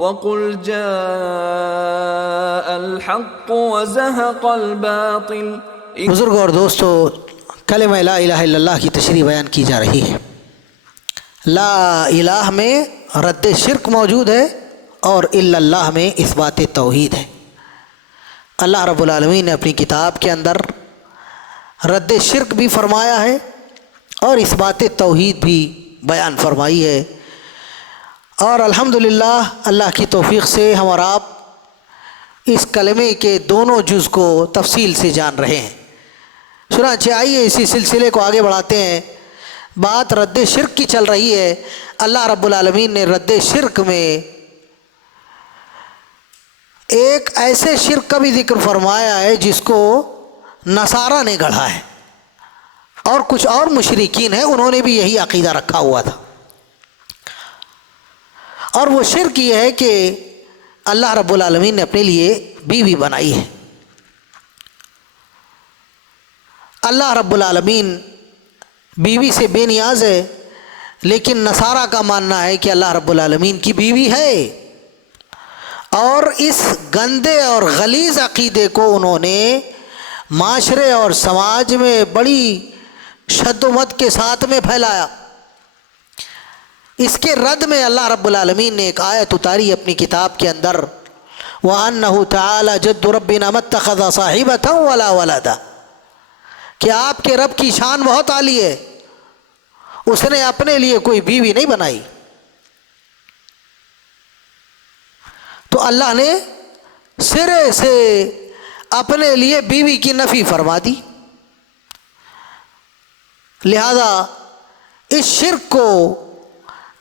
وَقُلْ جَاءَ الْحَقُّ وَزَهَقَ الْبَاطِلُ۔ بزرگ اور دوستو، کلمہ لا الہ الا اللہ کی تشریح بیان کی جا رہی ہے۔ لا الہ میں رد شرک موجود ہے اور الا اللہ میں اثبات توحید ہے۔ اللہ رب العالمین نے اپنی کتاب کے اندر رد شرک بھی فرمایا ہے اور اثبات توحید بھی بیان فرمائی ہے، اور الحمدللہ اللہ کی توفیق سے ہم اور آپ اس کلمے کے دونوں جز کو تفصیل سے جان رہے ہیں۔ چنانچہ آئیے اسی سلسلے کو آگے بڑھاتے ہیں۔ بات رد شرک کی چل رہی ہے۔ اللہ رب العالمین نے رد شرک میں ایک ایسے شرک کا بھی ذکر فرمایا ہے جس کو نصارہ نے گڑھا ہے، اور کچھ اور مشرکین ہیں، انہوں نے بھی یہی عقیدہ رکھا ہوا تھا، اور وہ شرک یہ ہے کہ اللہ رب العالمین نے اپنے لیے بیوی بنائی ہے۔ اللہ رب العالمین بیوی سے بے نیاز ہے، لیکن نصارہ کا ماننا ہے کہ اللہ رب العالمین کی بیوی ہے، اور اس گندے اور غلیظ عقیدے کو انہوں نے معاشرے اور سماج میں بڑی شد و مد کے ساتھ میں پھیلایا۔ اس کے رد میں اللہ رب العالمین نے ایک آیت اتاری اپنی کتاب کے اندر، وَأَنَّهُ تَعَالَى جَدُّ رَبِّنَا مَا اتَّخَذَ صَاحِبَةً وَلَا وَلَدًا، کہ آپ کے رب کی شان بہت عالی ہے، اس نے اپنے لیے کوئی بیوی نہیں بنائی۔ تو اللہ نے سرے سے اپنے لیے بیوی کی نفی فرما دی، لہذا اس شرک کو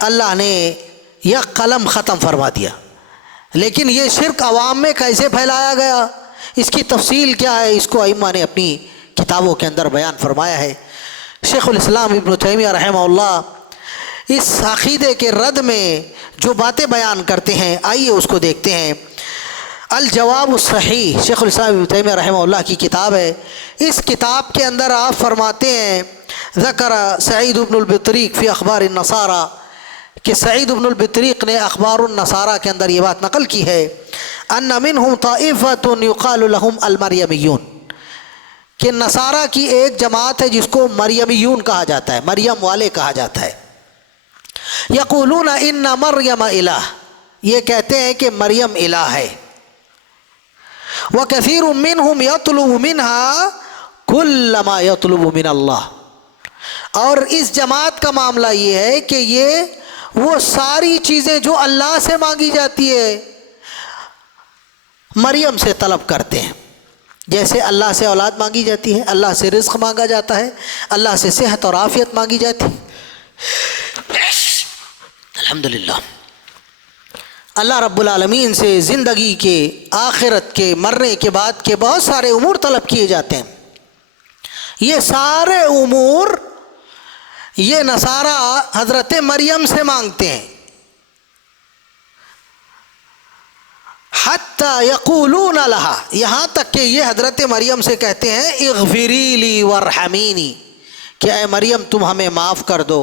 اللہ نے یک قلم ختم فرما دیا۔ لیکن یہ شرک عوام میں کیسے پھیلایا گیا، اس کی تفصیل کیا ہے، اس کو ائمہ نے اپنی کتابوں کے اندر بیان فرمایا ہے۔ شیخ الاسلام ابن تیمیہ رحمہ اللہ اس عقیدے کے رد میں جو باتیں بیان کرتے ہیں، آئیے اس کو دیکھتے ہیں۔ الجواب الصحیح، شیخ الاسلام ابن تیمیہ رحمہ اللہ کی کتاب ہے۔ اس کتاب کے اندر آپ فرماتے ہیں، ذکر سعید بن البطریق فی اخبار النصارى، کہ سعید بن البطریق نے اخبار النصارى کے اندر یہ بات نقل کی ہے، ان منہم طائفۃ یقال لہم المریمیون، کہ نصارہ کی ایک جماعت ہے جس کو مریمیون کہا جاتا ہے، مریم والے کہا جاتا ہے۔ یقولون ان مریم الہ، یہ کہتے ہیں کہ مریم الہ ہے۔ وکثیر منہم یطلب منہا کل ما یطلب من اللہ، اور اس جماعت کا معاملہ یہ ہے کہ یہ وہ ساری چیزیں جو اللہ سے مانگی جاتی ہے مریم سے طلب کرتے ہیں، جیسے اللہ سے اولاد مانگی جاتی ہے، اللہ سے رزق مانگا جاتا ہے، اللہ سے صحت اور عافیت مانگی جاتی ہے۔ الحمدللہ اللہ رب العالمین سے زندگی کے، آخرت کے، مرنے کے بعد کے بہت سارے امور طلب کیے جاتے ہیں۔ یہ سارے امور یہ نصارہ حضرت مریم سے مانگتے ہیں، حتی یقولون لہا، یہاں تک کہ یہ حضرت مریم سے کہتے ہیں، اغفری لی وارحمینی، کہ اے مریم تم ہمیں معاف کر دو،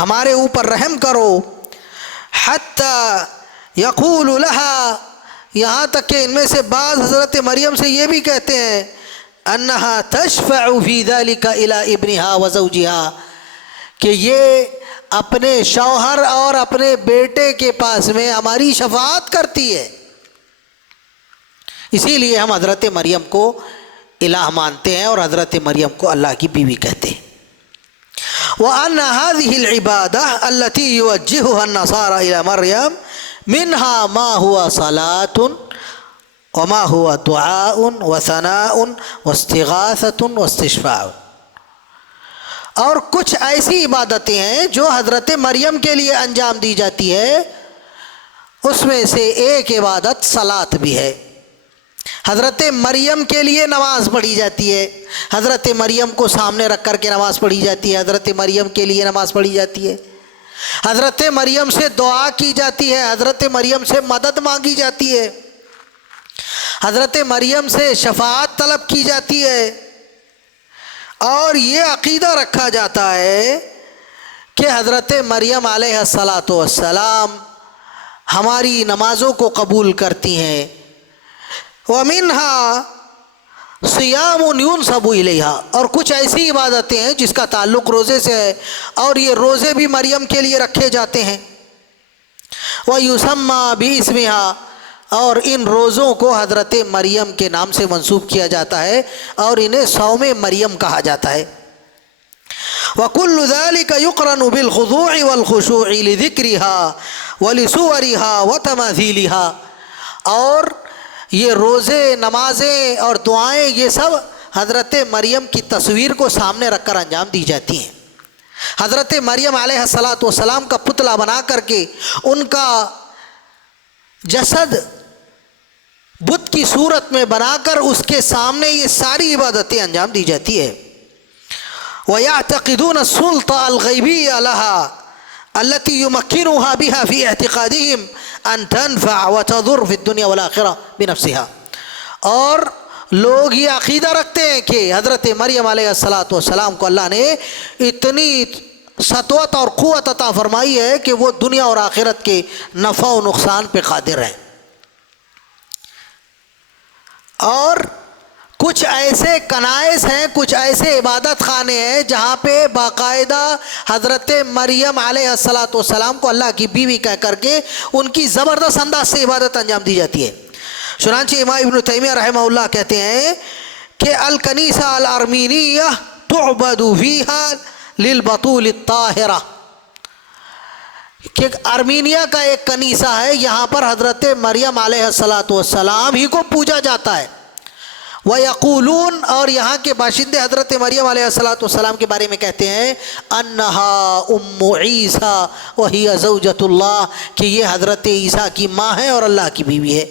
ہمارے اوپر رحم کرو۔ حتی یقول لہا، یہاں تک کہ ان میں سے بعض حضرت مریم سے یہ بھی کہتے ہیں، انہا تشفع فی ذلک الی ابنہا وزوجہا، کہ یہ اپنے شوہر اور اپنے بیٹے کے پاس میں ہماری شفاعت کرتی ہے، اسی لیے ہم حضرت مریم کو الہ مانتے ہیں اور حضرت مریم کو اللہ کی بیوی کہتے ہیں۔ وَأَنَّ هَذِهِ الْعِبَادَةَ الَّتِي يُوَجِّهُهَا النَّصَارَى إِلَى مَرْيَمَ مِنْهَا مَا هُوَ صَلَاةٌ وَمَا هُوَ دُعَاءٌ وَثَنَاءٌ وَاسْتِغَاثَةٌ وَاسْتِشْفَاعٌ، اور کچھ ایسی عبادتیں ہیں جو حضرت مریم کے لیے انجام دی جاتی ہے، اس میں سے ایک عبادت صلاۃ بھی ہے۔ حضرت مریم کے لیے نماز پڑھی جاتی ہے، حضرت مریم کو سامنے رکھ کر کے نماز پڑھی جاتی ہے، حضرت مریم کے لیے نماز پڑھی جاتی ہے، حضرت مریم سے دعا کی جاتی ہے، حضرت مریم سے مدد مانگی جاتی ہے، حضرت مریم سے شفاعت طلب کی جاتی ہے، اور یہ عقیدہ رکھا جاتا ہے کہ حضرت مریم علیہ الصلاۃ والسلام ہماری نمازوں کو قبول کرتی ہیں. وَمِنْهَا صِيَامٌ يُنْسَبُ إِلَيْهَا، اور کچھ ایسی عبادتیں ہیں جس کا تعلق روزے سے ہے، اور یہ روزے بھی مریم کے لیے رکھے جاتے ہیں. وَيُسَمَّى بِاسْمِهَا، اور ان روزوں کو حضرت مریم کے نام سے منسوب کیا جاتا ہے اور انہیں صوم مریم کہا جاتا ہے. وَكُلُّ ذَلِكَ يُقْرَنُ بِالْخُضُوعِ وَالْخُشُوعِ لِذِكْرِهَا وَلِصُوَرِهَا وَتَمَاثِيلِهَا، اور یہ روزے، نمازیں اور دعائیں یہ سب حضرت مریم کی تصویر کو سامنے رکھ کر انجام دی جاتی ہیں. حضرت مریم علیہ السلام کا پتلا بنا کر کے ان کا جسد بت کی صورت میں بنا کر اس کے سامنے یہ ساری عبادتیں انجام دی جاتی ہے. وَيَعْتَقِدُونَ السُّلْطَةَ الْغَيْبِيَّةَ لَهَا التي يمكنها بها في اعتقادهم ان تنفع وتضر في الدنيا والآخرة بنفسها، اور لوگ یہ عقیدہ رکھتے ہیں کہ حضرت مریم علیہ السلام کو اللہ نے اتنی سطوت اور قوت عطا فرمائی ہے کہ وہ دنیا اور آخرت کے نفع و نقصان پہ قادر ہیں. اور کچھ ایسے کنائس ہیں، کچھ ایسے عبادت خانے ہیں جہاں پہ باقاعدہ حضرت مریم علیہ السلام کو اللہ کی بیوی کہہ کر کے ان کی زبردست انداز سے عبادت انجام دی جاتی ہے. چنانچہ امام ابن تیمیہ رحمہ اللہ کہتے ہیں کہ الکنیسہ الارمینیہ تعبد فیہا للبطول الطاہرہ، کہ ارمینیا کا ایک کنیسہ ہے، یہاں پر حضرت مریم علیہ السلام ہی کو پوجا جاتا ہے. وَيَقُولُونَ، اور یہاں کے باشندے حضرت مریم علیہ السلام کے بارے میں کہتے ہیں انہا ام عیسیٰ وہی زوجۃ اللہ، کہ یہ حضرت عیسیٰ کی ماں ہے اور اللہ کی بیوی ہے.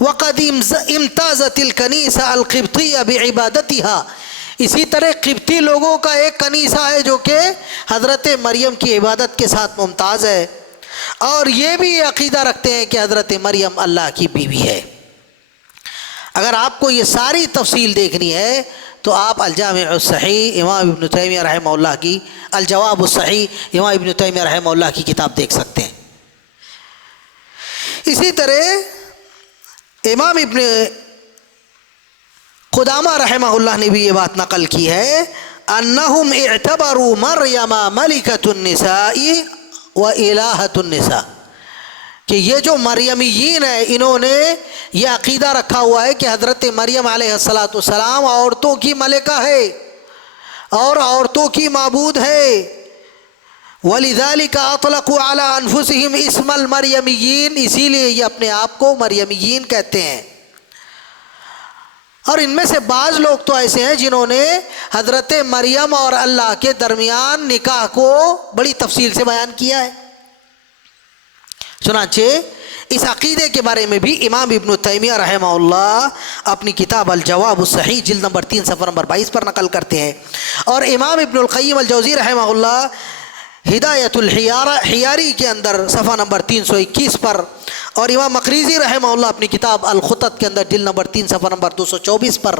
وَقَدْ امتازت الکنیسہ القبطیہ بعبادتها، اسی طرح قبطی لوگوں کا ایک کنیسہ ہے جو کہ حضرت مریم کی عبادت کے ساتھ ممتاز ہے، اور یہ بھی عقیدہ رکھتے ہیں کہ حضرت مریم اللہ کی بیوی ہے. اگر آپ کو یہ ساری تفصیل دیکھنی ہے تو آپ الجامع الصحیح امام ابن تیمیہ رحمہ اللہ کی، الجواب الصحیح امام ابن تیمیہ رحمہ اللہ کی کتاب دیکھ سکتے ہیں. اسی طرح امام ابن قدامہ رحمہ اللہ نے بھی یہ بات نقل کی ہے انہم اعتبروا مریم ملکۃ النساء و الہۃ النساء، کہ یہ جو مریمیین ہیں انہوں نے یہ عقیدہ رکھا ہوا ہے کہ حضرت مریم علیہ السلام عورتوں کی ملکہ ہے اور عورتوں کی معبود ہے. وَلِذَلِكَ أَطْلَقُوا عَلَىٰ أَنفُسِهِمْ اسْمَ الْمَرْيَمِيِّينَ، اسی لیے یہ اپنے آپ کو مریمیین کہتے ہیں. اور ان میں سے بعض لوگ تو ایسے ہیں جنہوں نے حضرت مریم اور اللہ کے درمیان نکاح کو بڑی تفصیل سے بیان کیا ہے. چنانچہ اس عقیدے کے بارے میں بھی امام ابن تیمیہ رحمہ اللہ اپنی کتاب الجواب الصحیح جلد نمبر 3 صفحہ نمبر 22 پر نقل کرتے ہیں. اور امام ابن القیم الجوزی رحمہ اللہ ہدایت الحیاری کے اندر صفحہ نمبر 321 پر، اور امام مقریزی رحمہ اللہ اپنی کتاب الخطط کے اندر جلد نمبر 3 صفحہ نمبر 224 پر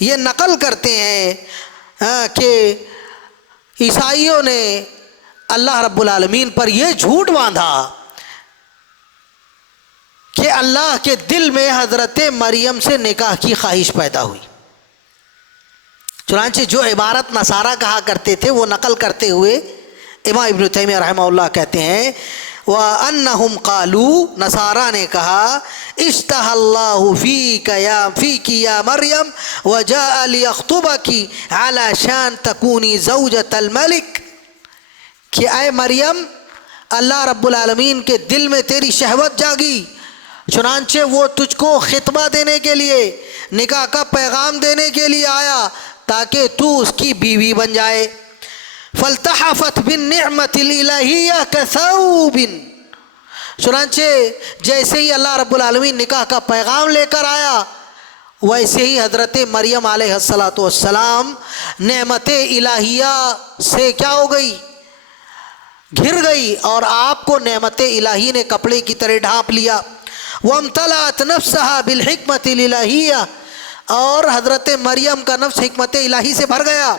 یہ نقل کرتے ہیں کہ عیسائیوں نے اللہ رب العالمین پر یہ جھوٹ باندھا کہ اللہ کے دل میں حضرت مریم سے نکاح کی خواہش پیدا ہوئی. چنانچہ جو عبارت نصارہ کہا کرتے تھے وہ نقل کرتے ہوئے امام ابن تیمیہ رحمہ اللہ کہتے ہیں وَأَنَّهُمْ قَالُوا، نصارہ نے کہا اشتہى اللَّهُ فِيكِ يَا مریم وَجَاءَ لِيَخْطُبَكِ عَلَى شَانْ تَكُونِي زَوْجَةَ الْمَلِكِ، کہ اے مریم اللہ رب العالمین کے دل میں تیری شہوت جاگی، چنانچہ وہ تجھ کو خطبہ دینے کے لیے، نکاح کا پیغام دینے کے لیے آیا تاکہ تو اس کی بیوی بن جائے. فَالْتَحَفَتْ بِالنِّعْمَةِ الْإِلَٰهِيَّةِ كَثَوْبٍ، چنانچہ جیسے ہی اللہ رب العالمین نکاح کا پیغام لے کر آیا ویسے ہی حضرت مریم علیہ السلام نعمت الہیہ سے کیا ہو گئی، گھر گئی، اور آپ کو نعمت الہی نے کپڑے کی طرح ڈھانپ لیا. وَامْتَلَأَتْ نَفْسَهَا بِالْحِكْمَةِ الْإِلَٰهِيَّةِ، اور حضرت مریم کا نفس حکمت الہی سے بھر گیا.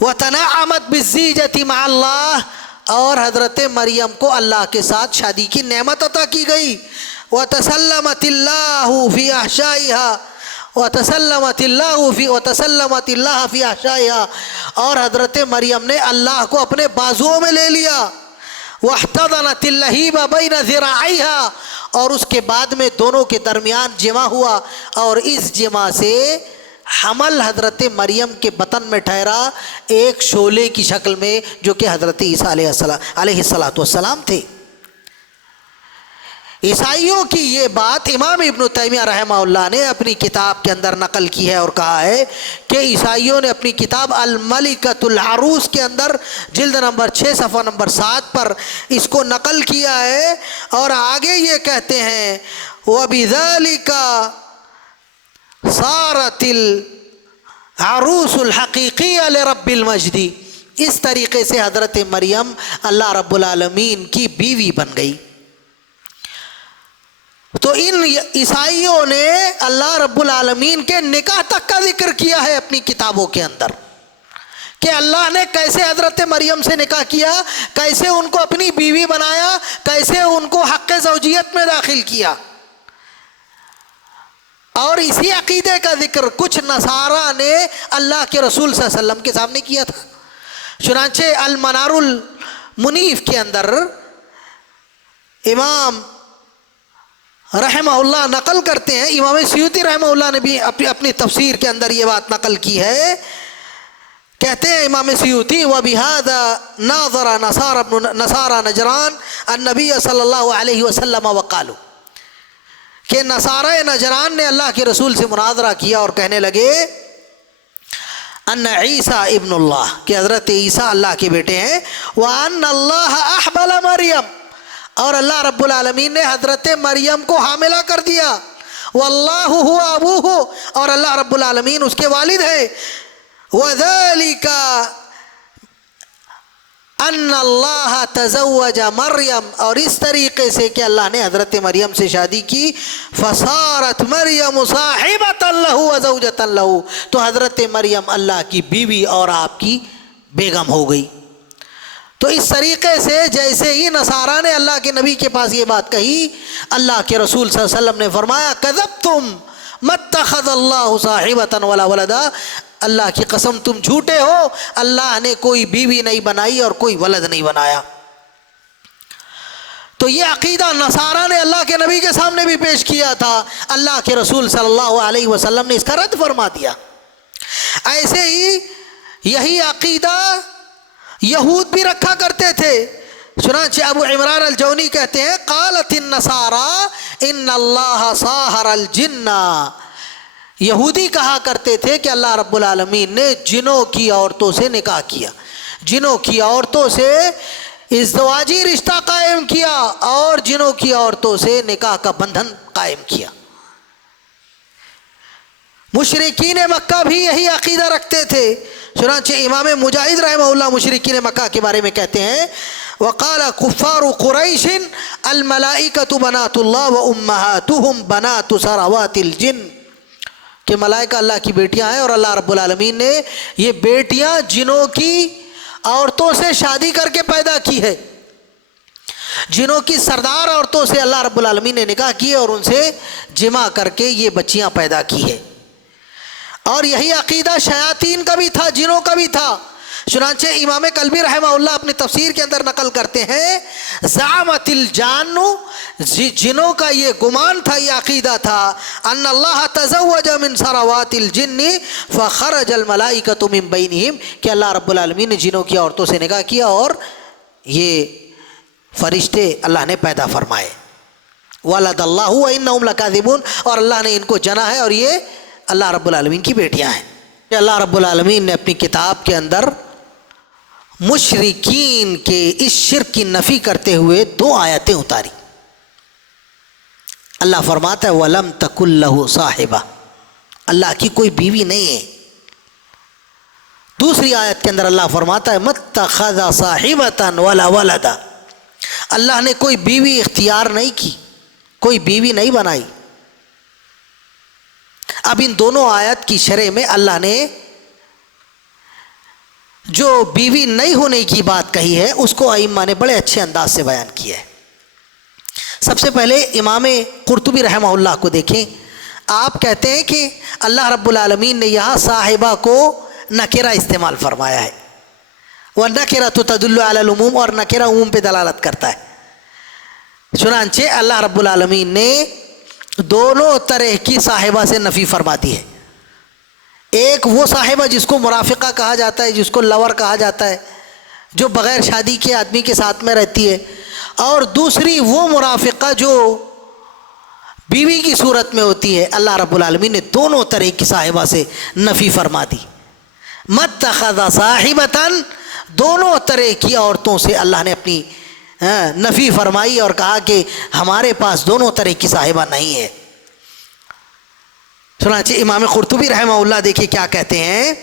وَتَنَعَّمَتْ بِالزِّيجَةِ مَعَ اللَّهِ، اور حضرت مریم کو اللہ کے ساتھ شادی کی نعمت عطا کی گئی. وَتَسَلَّمَتِ اللَّهُ فِي أَحْشَائِهَا وَتَسَلَّمَتِ اللَّهُ فِي أَحْشَائِهَا، اور حضرت مریم نے اللہ کو اپنے بازوؤں میں لے لیا. وَاحْتَضَنَتِ اللَّهِيبَ بَيْنَ ذِرَاعَيْهَا، اور اس کے بعد میں دونوں کے درمیان جمع ہوا، اور اس جمع سے حمل حضرت مریم کے بطن میں ٹھہرا ایک شعلے کی شکل میں، جو کہ حضرت عیسیٰ علیہ السلام تھے. عیسائیوں کی یہ بات امام ابن تیمیہ رحمہ اللہ نے اپنی کتاب کے اندر نقل کی ہے، اور کہا ہے کہ عیسائیوں نے اپنی کتاب الملکۃ العروس کے اندر جلد نمبر 6 صفحہ نمبر 7 پر اس کو نقل کیا ہے، اور آگے یہ کہتے ہیں وَبِذَلِكَ صَارَتِ الْعَرُوسُ الْحَقِيقِيَّةُ لِرَبِّ الْمَجْدِ، اس طریقے سے حضرت مریم اللہ رب العالمین کی بیوی بن گئی. تو ان عیسائیوں نے اللہ رب العالمین کے نکاح تک کا ذکر کیا ہے اپنی کتابوں کے اندر، کہ اللہ نے کیسے حضرت مریم سے نکاح کیا، کیسے ان کو اپنی بیوی بنایا، کیسے ان کو حق زوجیت میں داخل کیا. اور اسی عقیدے کا ذکر کچھ نصارہ نے اللہ کے رسول صلی اللہ علیہ وسلم کے سامنے کیا تھا. چنانچہ المنار المنیف کے اندر امام رحمہ اللہ نقل کرتے ہیں، امام سیوطی رحمہ اللہ نے بھی اپنی تفسیر کے اندر یہ بات نقل کی ہے. کہتے ہیں امام سیوطی وَبِهَذَا نَاظَرَ نَصَارَى نجران النبی صلی اللہ علیہ وسلم وقالوا، کہ نصارہ نجران نے اللہ کے رسول سے مناظرہ کیا اور کہنے لگے ان عیسیٰ ابن اللہ، کہ حضرت عیسیٰ اللہ کے بیٹے ہیں. وَأَنَّ اللَّهَ أَحْبَلَ مَرْيَمَ، اور اللہ رب العالمین نے حضرت مریم کو حاملہ کر دیا. واللہ هو ابوہ، اور اللہ رب العالمین اس کے والد ہے. وذلك ان اللہ تزوج مریم، اور اس طریقے سے کہ اللہ نے حضرت مریم سے شادی کی. فصارت مریم صاحبۃ لہ وزوجۃ لہ، تو حضرت مریم اللہ کی بیوی اور آپ کی بیگم ہو گئی. تو اس طریقے سے جیسے ہی نصارہ نے اللہ کے نبی کے پاس یہ بات کہی، اللہ کے رسول صلی اللہ علیہ وسلم نے فرمایا کذبتم ما اتخذ اللہ صاحبۃ ولا ولدا، اللہ کی قسم تم جھوٹے ہو، اللہ نے کوئی بیوی نہیں بنائی اور کوئی ولد نہیں بنایا. تو یہ عقیدہ نصارہ نے اللہ کے نبی کے سامنے بھی پیش کیا تھا، اللہ کے رسول صلی اللہ علیہ وسلم نے اس کا رد فرما دیا. ایسے ہی یہی عقیدہ یہود بھی رکھا کرتے تھے. چنانچہ ابو عمران الجونی کہتے ہیں قالت النصارى ان اللہ صاہر الجن، یہودی کہا کرتے تھے کہ اللہ رب العالمین نے جنوں کی عورتوں سے نکاح کیا، جنوں کی عورتوں سے ازدواجی رشتہ قائم کیا، اور جنوں کی عورتوں سے نکاح کا بندھن قائم کیا. مشرکین مکہ بھی یہی عقیدہ رکھتے تھے. چنانچہ امام مجاہد رحمہ اللہ مشرکین مکہ کے بارے میں کہتے ہیں وقال کفار قریش الملائکۃ بنات اللہ وامہاتہم بنات ثروات الجن، کہ ملائکہ اللہ کی بیٹیاں ہیں اور اللہ رب العالمین نے یہ بیٹیاں جنوں کی عورتوں سے شادی کر کے پیدا کی ہے. جنوں کی سردار عورتوں سے اللہ رب العالمین نے نکاح کی اور ان سے جمع کر کے یہ بچیاں پیدا کی ہے. اور یہی عقیدہ شیاطین کا بھی تھا، جنوں کا بھی تھا. چنانچہ امام کلبی رحمہ اللہ اپنے تفسیر کے اندر نقل کرتے ہیں زعمت الجان، جنوں کا یہ گمان تھا، یہ عقیدہ تھا ان اللہ تزوج من ثروات الجن فخرج الملائکۃ من بینہم، کہ اللہ رب العالمین نے جنوں کی عورتوں سے نکاح کیا اور یہ فرشتے اللہ نے پیدا فرمائے. ولد اللہ وانہم لکاذبون، اور اللہ نے ان کو جنا ہے اور یہ اللہ رب العالمین کی بیٹیاں ہیں. کہ اللہ رب العالمین نے اپنی کتاب کے اندر مشرکین کے اس شرک کی نفی کرتے ہوئے 2 آیتیں اتاری. اللہ فرماتا ہے وَلَمْ تَكُنْ لَهُ صَاحِبَةٌ، اللہ کی کوئی بیوی نہیں ہے. دوسری آیت کے اندر اللہ فرماتا ہے مَتَّخَذَ صَاحِبَةً وَلَا وَلَدًا، اللہ نے کوئی بیوی اختیار نہیں کی، کوئی بیوی نہیں بنائی. اب ان دونوں آیت کی شرح میں اللہ نے جو بیوی نہیں ہونے کی بات کہی ہے اس کو ائمہ نے بڑے اچھے انداز سے بیان کیا ہے۔ سب سے پہلے امام قرطبی رحمہ اللہ کو دیکھیں، آپ کہتے ہیں کہ اللہ رب العالمین نے یہاں صاحبہ کو نکرہ استعمال فرمایا ہے، والنکرۃ تدل علی العموم، اور نکرہ عموم پہ دلالت کرتا ہے۔ چنانچہ اللہ رب العالمین نے دونوں طرح کی صاحبہ سے نفی فرما دی ہے۔ ایک وہ صاحبہ جس کو مرافقہ کہا جاتا ہے، جس کو لور کہا جاتا ہے، جو بغیر شادی کے آدمی کے ساتھ میں رہتی ہے، اور دوسری وہ مرافقہ جو بیوی کی صورت میں ہوتی ہے۔ اللہ رب العالمین نے دونوں طرح کی صاحبہ سے نفی فرما دی۔ متخذ صاحبتاً، دونوں طرح کی عورتوں سے اللہ نے اپنی نفی فرمائی اور کہا کہ ہمارے پاس دونوں طرح کی صاحبہ نہیں ہے۔ چنانچہ امام قرطبی رحمہ اللہ دیکھیے کیا کہتے ہیں،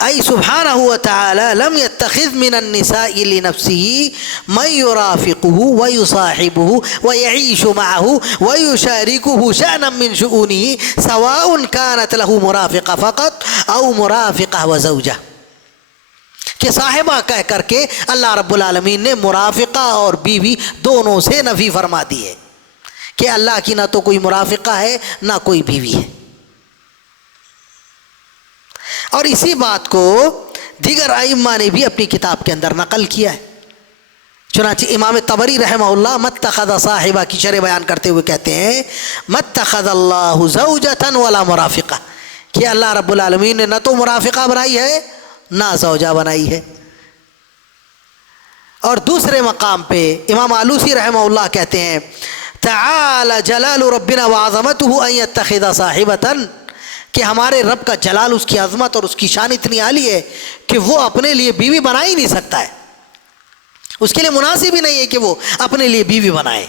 ای سبحانہ وتعالی لم يتخذ من النساء لنفسه من يرافقه ويصاحبه ويعيش معه ويشاركه شأنا من شؤونه سواء كانت له مرافقة فقط او مرافقة وزوجة، کہ صاحبہ کہہ کر کے اللہ رب العالمین نے مرافقہ اور بیوی دونوں سے نفی فرما دی ہے کہ اللہ کی نہ تو کوئی مرافقہ ہے نہ کوئی بیوی ہے۔ اور اسی بات کو دیگر ائمہ نے بھی اپنی کتاب کے اندر نقل کیا ہے۔ چنانچہ امام طبری رحمہ اللہ متخذ صاحبہ کی شرح بیان کرتے ہوئے کہتے ہیں، متخذ اللہ زوجۃ ولا مرافقہ، کہ اللہ رب العالمین نے نہ تو مرافقہ بنائی ہے نہ زوجہ بنائی ہے۔ اور دوسرے مقام پہ امام آلوسی رحمہ اللہ کہتے ہیں، تعالی جلال ربنا وعظمتہ ان یتخذ صاحبۃ، کہ ہمارے رب کا جلال، اس کی عظمت اور اس کی شان اتنی عالی ہے کہ وہ اپنے لیے بیوی بنا ہی نہیں سکتا ہے، اس کے لیے مناسب ہی نہیں ہے کہ وہ اپنے لیے بیوی بنائے۔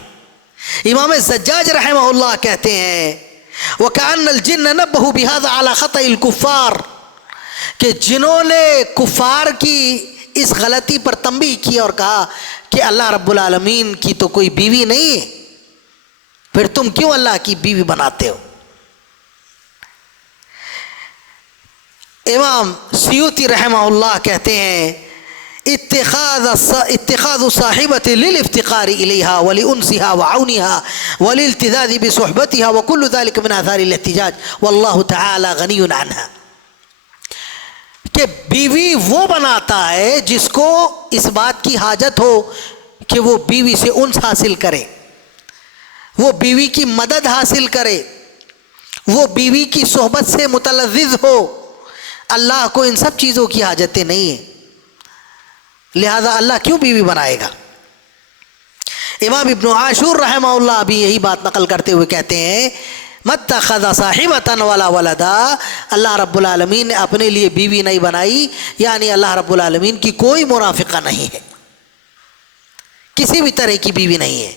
امام زجاج رحمہ اللہ کہتے ہیں، وَكَأَنَّ الْجِنَّ نَبَّهُ بِهَذَا عَلَى خَطَئِ الْكُفَّارِ، کہ جنہوں نے کفار کی اس غلطی پر تنبیہ کی اور کہا کہ اللہ رب العالمین کی تو کوئی بیوی نہیں ہے، پھر تم کیوں اللہ کی بیوی بناتے ہو۔ امام سیوطی رحمہ اللہ کہتے ہیں، اتخاذ الصاحبة للافتقار إليها ولأنسها وعونها والالتذاذ بصحبتها وكل ذلك من آثار الاحتجاج والله تعالى غني عنها، کہ بیوی وہ بناتا ہے جس کو اس بات کی حاجت ہو کہ وہ بیوی سے انس حاصل کرے، وہ بیوی کی مدد حاصل کرے، وہ بیوی کی صحبت سے متلذذ ہو۔ اللہ کو ان سب چیزوں کی حاجتیں نہیں ہیں، لہذا اللہ کیوں بیوی بنائے گا۔ امام ابن عاشور رحمہ اللہ بھی یہی بات نقل کرتے ہوئے کہتے ہیں، متخذ صاحبۃ ولا ولدا، اللہ رب العالمین نے اپنے لیے بیوی نہیں بنائی، یعنی اللہ رب العالمین کی کوئی مرافقہ نہیں ہے، کسی بھی طرح کی بیوی نہیں ہے۔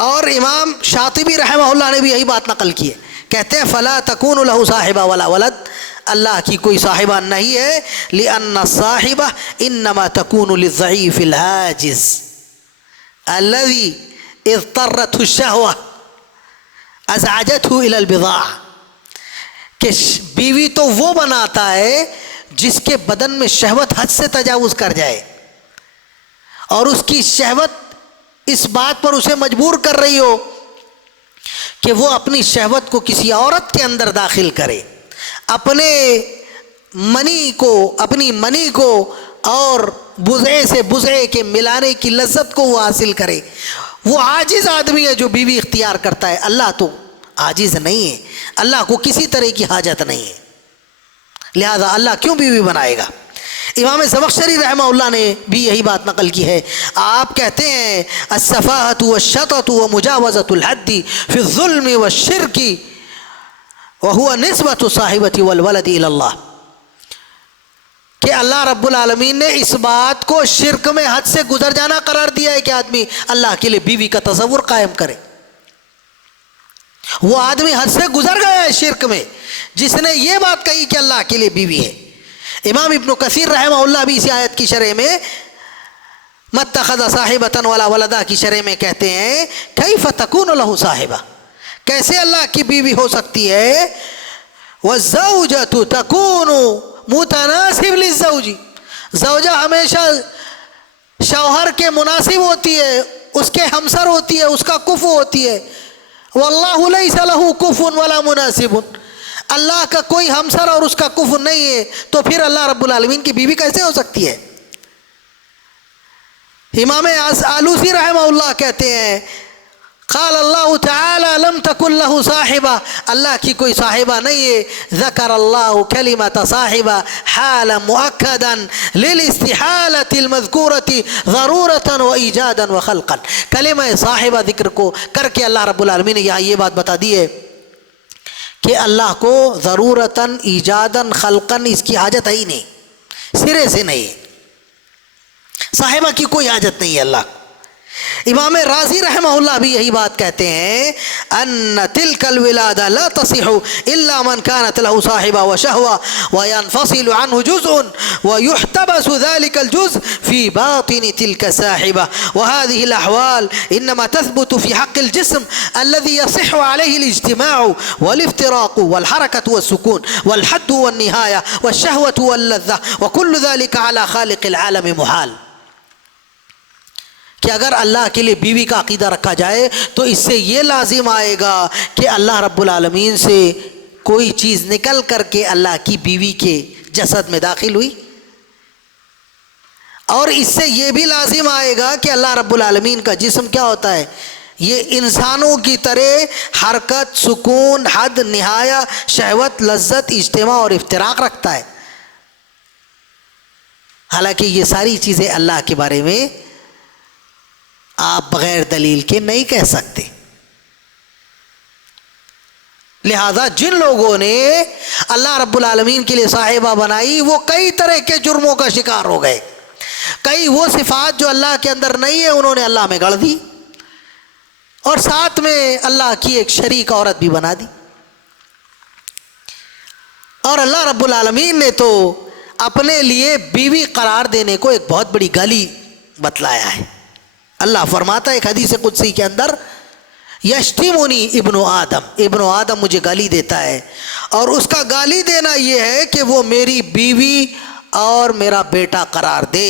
اور امام شاطبی رحمہ اللہ نے بھی یہی بات نقل کی ہے، کہتے ہیں فلا تکون له صاحبہ ولا ولد، اللہ کی کوئی صاحبہ نہیں ہے، لأن الصاحبہ انما تکون للضعیف العاجز الذي اضطرته الشہوہ ازعجته الى البضاعہ، کہ بیوی تو وہ بناتا ہے جس کے بدن میں شہوت حد سے تجاوز کر جائے اور اس کی شہوت اس بات پر اسے مجبور کر رہی ہو کہ وہ اپنی شہوت کو کسی عورت کے اندر داخل کرے، اپنے اپنی منی کو اور بزعے سے بزعے کے ملانے کی لذت کو وہ حاصل کرے۔ وہ عاجز آدمی ہے جو بیوی اختیار کرتا ہے، اللہ تو عاجز نہیں ہے، اللہ کو کسی طرح کی حاجت نہیں ہے، لہذا اللہ کیوں بیوی بنائے گا۔ امام زمخشری رحمہ اللہ نے بھی یہی بات نقل کی ہے، آپ کہتے ہیں السفاہۃ والشطط ومجاوزۃ الحد فی الظلم والشرک وہو نسبۃ الصاحبۃ والولد الی اللہ، کہ اللہ رب العالمین نے اس بات کو شرک میں حد سے گزر جانا قرار دیا ہے کہ آدمی اللہ کے لیے بیوی کا تصور قائم کرے۔ وہ آدمی حد سے گزر گیا ہے شرک میں جس نے یہ بات کہی کہ اللہ کے لیے بیوی ہے۔ امام ابن کثیر رحمہ اللہ بھی اسی آیت کی شرح میں متخذ صاحبۃ ولا ولدا کی شرح میں کہتے ہیں کیف تکون لہ صاحبہ، کیسے اللہ کی بیوی ہو سکتی ہے، والزوجة تكون متناسب للزوج، زوجہ ہمیشہ شوہر کے مناسب ہوتی ہے، اس کے ہمسر ہوتی ہے، اس کا کفو ہوتی ہے. واللہ لیس لہ کفو ولا مناسب، اللہ کا کوئی ہمسر اور اس کا کفو نہیں ہے، تو پھر اللہ رب العالمین کی بیوی کیسے ہو سکتی ہے؟ امام آلوسی رحمہ اللہ کہتے ہیں قال اللہ تعالی لم تکن لہ صاحبہ، اللہ کی کوئی صاحبہ نہیں ہے. ذکر اللہ کلمۃ صاحبہ حالا مؤکدا للاستحالۃ المذکورۃ ضرورۃ وایجادا وخلقا. کلمہ صاحبہ ذکر کو کر کے اللہ رب العالمین نے یہاں یہ بات بتا دی ہے کہ اللہ کو ضرورتاً ایجاداً خلقاً اس کی حاجت ہے ہی نہیں، سرے سے نہیں، صاحبہ کی کوئی حاجت نہیں ہے اللہ کو. امام راضی رحمہ اللہ بھی یہی بات کہتے ہیں ان تلک الولادہ لا تصح الا من كانت له صاحبہ وشہوہ وينفصل عنه جزء ويحتبس ذلك الجزء في باطن تلك الصاحبة، وهذه الأحوال إنما تثبت في حق الجسم الذي يصح عليه الاجتماع والافتراق والحركة والسكون والحد والنهاية والشهوة واللذة وكل ذلك على خالق العالم محال. کہ اگر اللہ کے لیے بیوی کا عقیدہ رکھا جائے تو اس سے یہ لازم آئے گا کہ اللہ رب العالمین سے کوئی چیز نکل کر کے اللہ کی بیوی کے جسد میں داخل ہوئی، اور اس سے یہ بھی لازم آئے گا کہ اللہ رب العالمین کا جسم کیا ہوتا ہے، یہ انسانوں کی طرح حرکت، سکون، حد، نہایہ، شہوت، لذت، اجتماع اور افتراق رکھتا ہے. حالانکہ یہ ساری چیزیں اللہ کے بارے میں آپ بغیر دلیل کے نہیں کہہ سکتے. لہذا جن لوگوں نے اللہ رب العالمین کے لیے صاحبہ بنائی وہ کئی طرح کے جرموں کا شکار ہو گئے. کئی وہ صفات جو اللہ کے اندر نہیں ہے انہوں نے اللہ میں گڑھ دی، اور ساتھ میں اللہ کی ایک شریک عورت بھی بنا دی. اور اللہ رب العالمین نے تو اپنے لیے بیوی قرار دینے کو ایک بہت بڑی گالی بتلایا ہے. اللہ فرماتا ہے ایک حدیث قدسی کے اندر یشتمونی ابن آدم مجھے گالی دیتا ہے، اور اس کا گالی دینا یہ ہے کہ وہ میری بیوی اور میرا بیٹا قرار دے.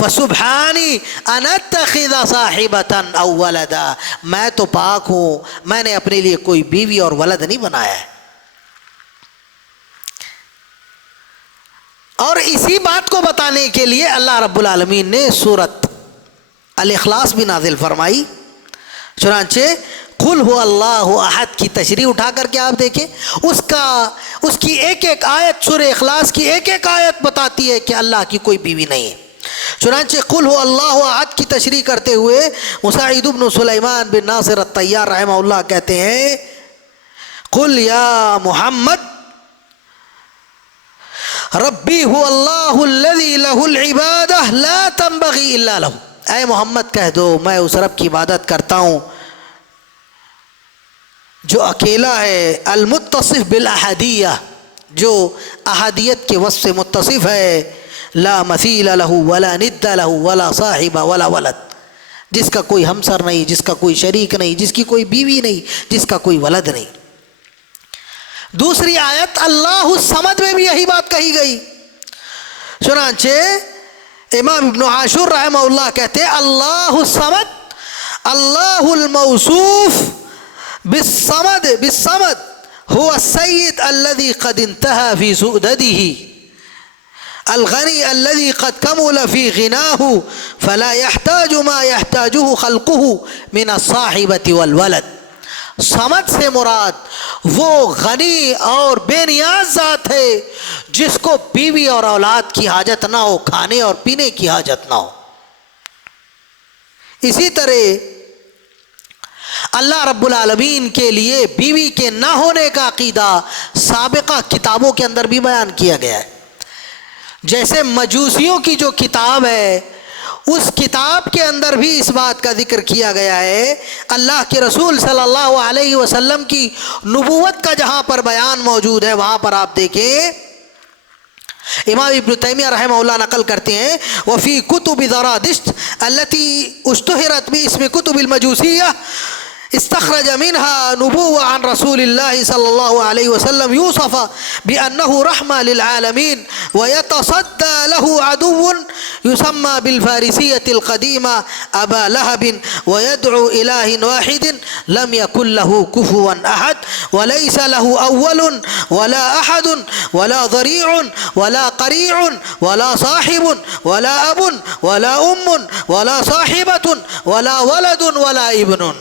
فسبحانی ان اتخذ صاحبۃ او ولدا، میں تو پاک ہوں، میں نے اپنے لیے کوئی بیوی اور ولد نہیں بنایا ہے. اور اسی بات کو بتانے کے لیے اللہ رب العالمین نے سورۃ الاخلاص بھی نازل فرمائی. چنانچہ قل هو اللہ احد کی تشریح اٹھا کر کے آپ دیکھیں، اس کی ایک ایک آیت، سورہ اخلاص کی ایک ایک آیت بتاتی ہے کہ اللہ کی کوئی بیوی نہیں ہے. چنانچہ قل هو اللہ احد کی تشریح کرتے ہوئے مساعد بن سلیمان بن ناصر الطیار رحمہ اللہ کہتے ہیں قل یا محمد ربی هو اللہ الذی لہ العبادہ لا تنبغی الا لہ. اے محمد کہہ دو میں اس رب کی عبادت کرتا ہوں جو اکیلا ہے، المتصف بالاحدیہ، جو احدیت کے وصف سے متصف ہے، لا مثیل لہ ولا ند لہ ولا صاحب ولا ولد، جس کا کوئی ہمسر نہیں، جس کا کوئی شریک نہیں، جس کی کوئی بیوی نہیں، جس کا کوئی ولد نہیں. دوسری آیت اللہ الصمد میں بھی یہی بات کہی گئی. چنانچہ امام ابن عاشور رحمہ اللہ کہتے ہیں اللہ الصمد اللہ الموصوف بالصمد هو السید الذي قد انتهى في سؤدده الغنی الذي قد كمل في غناه فلا يحتاج ما يحتاجه خلقه من الصاحبة والولد. صمد سے مراد وہ غنی اور بے نیاز ذات ہے جس کو بیوی اور اولاد کی حاجت نہ ہو، کھانے اور پینے کی حاجت نہ ہو. اسی طرح اللہ رب العالمین کے لیے بیوی کے نہ ہونے کا عقیدہ سابقہ کتابوں کے اندر بھی بیان کیا گیا ہے. جیسے مجوسیوں کی جو کتاب ہے اس کتاب کے اندر بھی اس بات کا ذکر کیا گیا ہے. اللہ کے رسول صلی اللہ علیہ وسلم کی نبوت کا جہاں پر بیان موجود ہے وہاں پر آپ دیکھیں امام ابن تیمیہ رحمہ اللہ نقل کرتے ہیں وفی کتب زرادشت التي اشتہرت باسم کتب المجوسیہ استخرج منها نبوة عن رسول الله صلى الله عليه وسلم يوصف بأنه رحمة للعالمين ويتصدى له عدو يسمى بالفارسية القديمة أبا لهب ويدعو إله واحد لم يكن له كفوا أحد وليس له أول ولا أحد ولا ضريع ولا قريع ولا صاحب ولا أب ولا أم ولا صاحبة ولا ولد ولا ابن.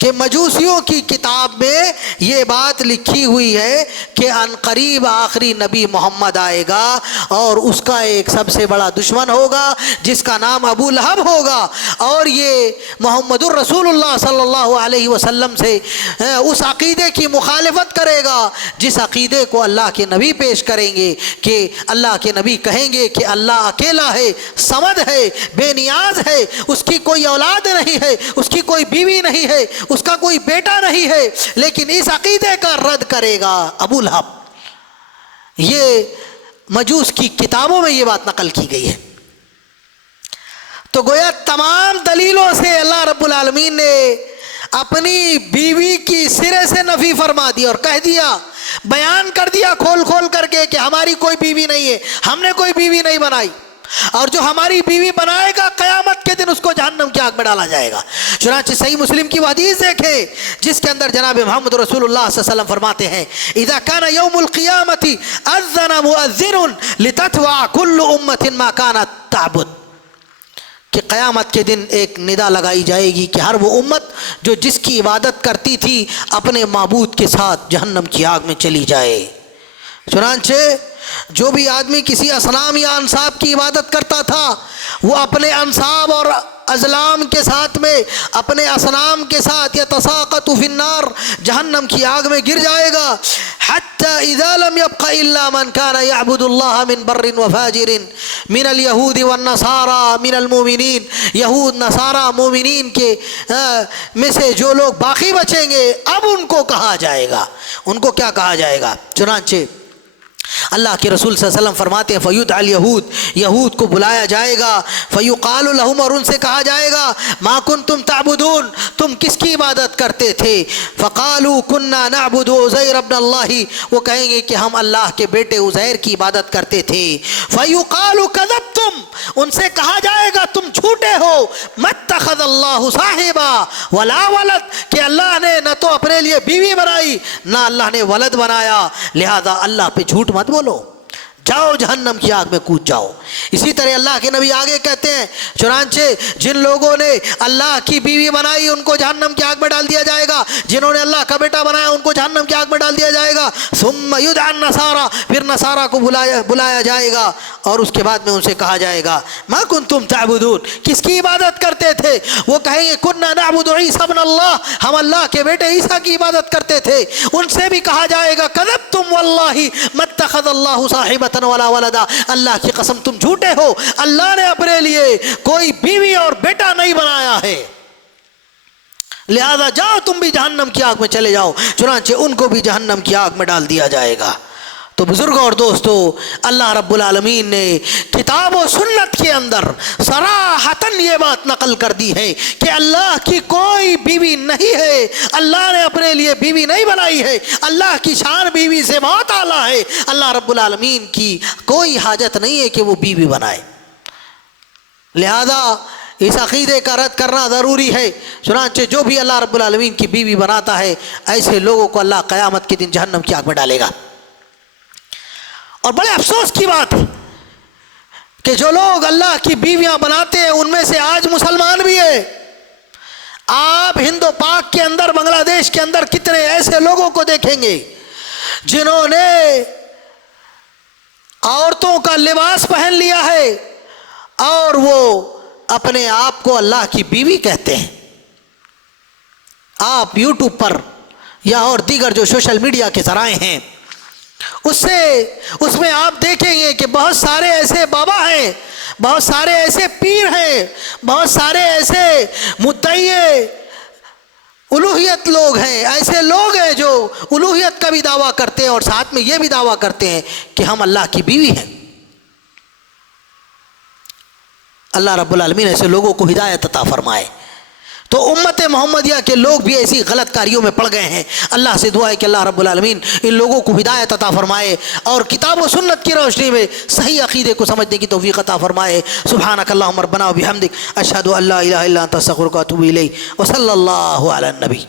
کہ مجوسیوں کی کتاب میں یہ بات لکھی ہوئی ہے کہ ان قریب آخری نبی محمد آئے گا اور اس کا ایک سب سے بڑا دشمن ہوگا جس کا نام ابو لہب ہوگا، اور یہ محمد الرسول اللہ صلی اللہ علیہ وسلم سے اس عقیدے کی مخالفت کرے گا جس عقیدے کو اللہ کے نبی پیش کریں گے کہ اللہ کے نبی کہیں گے کہ اللہ اکیلا ہے، صمد ہے، بے نیاز ہے، اس کی کوئی اولاد نہیں ہے، اس کی کوئی بیوی نہیں ہے، اس کا کوئی بیٹا نہیں ہے، لیکن اس عقیدے کا رد کرے گا ابو لہب. یہ مجوس کی کتابوں میں یہ بات نقل کی گئی ہے. تو گویا تمام دلیلوں سے اللہ رب العالمین نے اپنی بیوی کی سرے سے نفی فرما دی اور کہہ دیا، بیان کر دیا کھول کھول کر کے کہ ہماری کوئی بیوی نہیں ہے، ہم نے کوئی بیوی نہیں بنائی، اور جو ہماری بیوی بنائے گا قیامت کے دن اس کو جہنم کی آگ میں ڈالا جائے گا. چنانچہ صحیح مسلم کی وہ حدیث دیکھیں جس کے اندر جناب محمد رسول اللہ صلی اللہ علیہ وسلم فرماتے ہیں، اذا كان يوم القيامة اذن مؤذن لتتبع كل امة ما كانت تعبد. کہ قیامت کے دن ایک ندا لگائی جائے گی کہ ہر وہ امت جو جس کی عبادت کرتی تھی اپنے معبود کے ساتھ جہنم کی آگ میں چلی جائے. چنانچہ جو بھی آدمی کسی اصنام یا انصاب کی عبادت کرتا تھا وہ اپنے انصاب اور ازلام کے ساتھ میں اپنے اصنام کے ساتھ یتساقط فی النار جہنم کی آگ میں گر جائے گا. حتی اذا لم يبق الا من كان يعبد الله من بر وفاجر من اليهود والنصارى من المؤمنین. یہود نصارہ مومنین کے میں سے جو لوگ باقی بچیں گے اب ان کو کہا جائے گا، ان کو کیا کہا جائے گا؟ چنانچہ اللہ کے رسول صلی اللہ علیہ وسلم فرماتے ہیں فیدعى اليہود، یہود کو بلایا جائے گا، فیقال لهم، اور ان سے کہا جائے گا ما کنتم تعبدون، تم کس کی عبادت کرتے تھے؟ فقالوا كنا نعبد عزیر ابن اللہ، وہ کہیں گے کہ ہم اللہ کے بیٹے عزیر کی عبادت کرتے تھے. فیقال کذبتم، ان سے کہا جائے گا تم جھوٹے ہو. متخذ اللہ صاحبا ولا ولد، کہ اللہ نے نہ تو اپنے لیے بیوی بنائی نہ اللہ نے ولد بنایا، لہذا اللہ پہ جھوٹ مت بولو، جاؤ جہنم کی آگ میں کود جاؤ. اسی طرح اللہ کے نبی آگے کہتے ہیں چنانچہ جن لوگوں نے اللہ کی بیوی بنائی ان کو جہنم کی آگ میں ڈال دیا جائے گا، جنہوں نے اللہ کا بیٹا بنایا ان کو جہنم کی آگ میں ڈال دیا جائے گا. ثم یدعى النصارى، پھر نصارہ کو بلایا جائے گا اور اس کے بعد میں ان سے کہا جائے گا ما کنتم تعبدون، کس کی عبادت کرتے تھے؟ وہ کہیں گے كنا نعبد عیسی ابن اللہ، ہم اللہ کے بیٹے عیسیٰ کی عبادت کرتے تھے. ان سے بھی کہا جائے گا کذبتم واللہ ما اتخذ اللہ صاحبۃ ولا ولدا، اللہ کی قسم تم جھوٹے ہو، اللہ نے اپنے لیے کوئی بیوی اور بیٹا نہیں بنایا ہے، لہذا جاؤ تم بھی جہنم کی آگ میں چلے جاؤ. چنانچہ ان کو بھی جہنم کی آگ میں ڈال دیا جائے گا. تو بزرگوں اور دوستو، اللہ رب العالمین نے کتاب و سنت کے اندر صراحتاً یہ بات نقل کر دی ہے کہ اللہ کی کوئی بیوی نہیں ہے، اللہ نے اپنے لیے بیوی نہیں بنائی ہے، اللہ کی شان بیوی سے بہت اعلیٰ ہے، اللہ رب العالمین کی کوئی حاجت نہیں ہے کہ وہ بیوی بنائے، لہذا اس عقیدے کا رد کرنا ضروری ہے. چنانچہ جو بھی اللہ رب العالمین کی بیوی بناتا ہے ایسے لوگوں کو اللہ قیامت کے دن جہنم کی آگ میں ڈالے گا. اور بڑے افسوس کی بات ہے کہ جو لوگ اللہ کی بیویاں بناتے ہیں ان میں سے آج مسلمان بھی ہیں. آپ ہند و پاک کے اندر، بنگلہ دیش کے اندر کتنے ایسے لوگوں کو دیکھیں گے جنہوں نے عورتوں کا لباس پہن لیا ہے اور وہ اپنے آپ کو اللہ کی بیوی کہتے ہیں. آپ یوٹیوب پر یا اور دیگر جو سوشل میڈیا کے ذرائع ہیں اس میں آپ دیکھیں گے کہ بہت سارے ایسے بابا ہیں، بہت سارے ایسے پیر ہیں، بہت سارے ایسے مدعی الوہیت لوگ ہیں، ایسے لوگ ہیں جو الوہیت کا بھی دعویٰ کرتے ہیں اور ساتھ میں یہ بھی دعویٰ کرتے ہیں کہ ہم اللہ کی بیوی ہیں. اللہ رب العالمین ایسے لوگوں کو ہدایت عطا فرمائے. تو تو امت محمدیہ کے لوگ بھی ایسی غلط کاریوں میں پڑ گئے ہیں. اللہ سے دعا ہے کہ اللہ رب العالمین ان لوگوں کو ہدایت عطا فرمائے اور کتاب و سنت کی روشنی میں صحیح عقیدے کو سمجھنے کی توفیق عطا فرمائے. سبحانک اللہم ربنا و بحمدک اشہد ان لا الہ الا انت استغفرک و اتوب الیک. وصلی اللہ علی النبی.